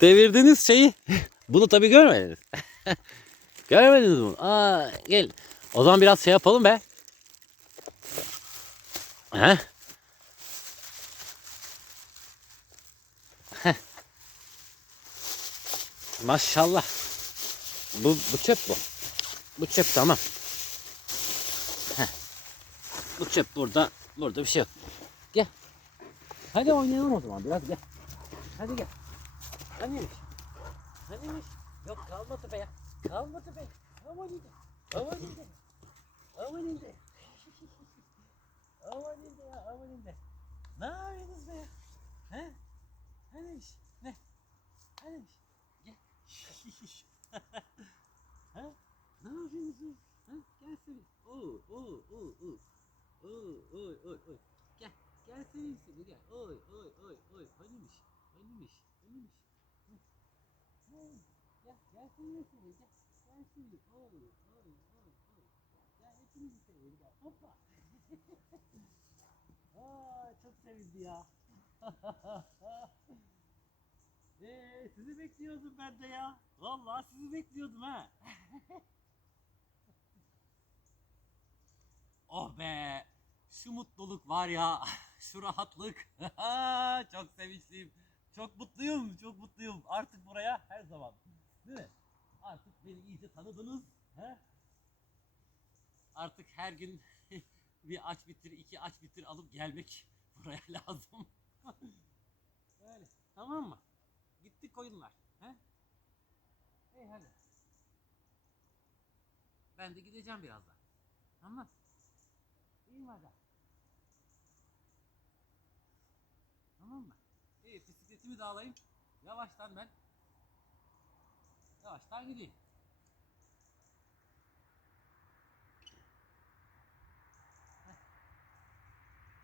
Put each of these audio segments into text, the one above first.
Devirdiniz şeyi. Bunu tabii görmediniz. Görmediniz bunu. Aa, gel. O zaman biraz şey yapalım be. He? Maşallah. Bu, bu çöp bu. Bu çöp tamam. Heh. Bu çöp burada. Burada bir şey yok. Gel. Hadi oynayalım o zaman biraz gel. Hadi gel. Hanimiş? Hanimiş? Yok kalmadı be ya. Kalmadı be. Aman indi. Aman indi. Aman indi. Aman indi ya aman indi. Ne yapıyorsunuz be ya? He? Hanimiş? Ne? Hanimiş? Gel. ha? Ne yapıyorsunuz? Ha? Gelsene. Oo, oo, oo, oo. Oo, oy, oy, oy. Gel. Gel seveyim seni gel. Oy, oy, oy, oy. Hanimiş? Hanimiş? Hanimiş? Gel, gel, seveyim seni gel. Gel seveyim. Oy, oy, oy, oy. Gel hepinizi seveyim gel. Hoppa. Aa, çok sevindi ya. Eee sizi bekliyordum ben de ya. Vallahi sizi bekliyordum ha. oh be. Şu mutluluk var ya. Şu rahatlık. çok sevinçliyim. Çok mutluyum. Çok mutluyum. Artık buraya her zaman. Değil mi? Artık beni iyice tanıdınız. He? Artık her gün bir aç bitir, iki aç bitir alıp gelmek buraya lazım. Böyle. Tamam mı? Gittik koyunlar. He? Hey hadi. Ben de gideceğim birazdan. Tamam. İyi mi hadi? Tamam mı? İyi bisikletimi de alayım. Yavaştan ben. Yavaştan gideyim.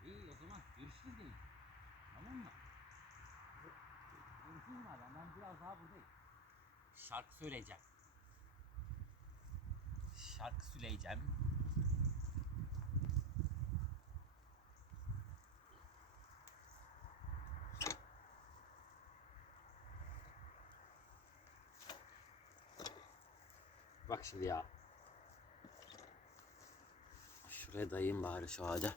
İyi o zaman görüşürüz gene. Tamam mı? Görüşürüz madem ben biraz daha buradayım. Şarkı söyleyeceğim. Şarkı söyleyeceğim. Şimdi ya. Şuraya dayayım bari şu ağaca.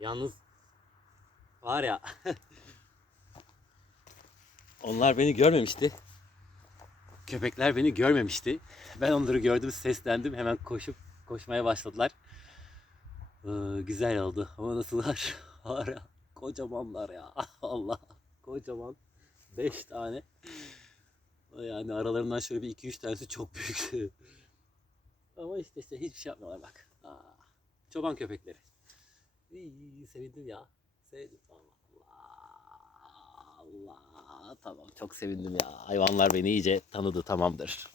Yalnız var ya onlar beni görmemişti. Köpekler beni görmemişti. Ben onları gördüm, seslendim. Hemen koşup koşmaya başladılar. Ee, güzel oldu. Ama nasıllar? Ya, kocamanlar ya. Allah. Kocaman. 5 tane. Yani aralarından şöyle bir 2-3 tanesi çok büyük. Ama işte, işte hiçbir şey yapmıyorlar bak. Aa, çoban köpekleri. İyi, sevindim ya. Sevindim. Allah. Allah. Tamam çok sevindim ya. Hayvanlar beni iyice tanıdı tamamdır.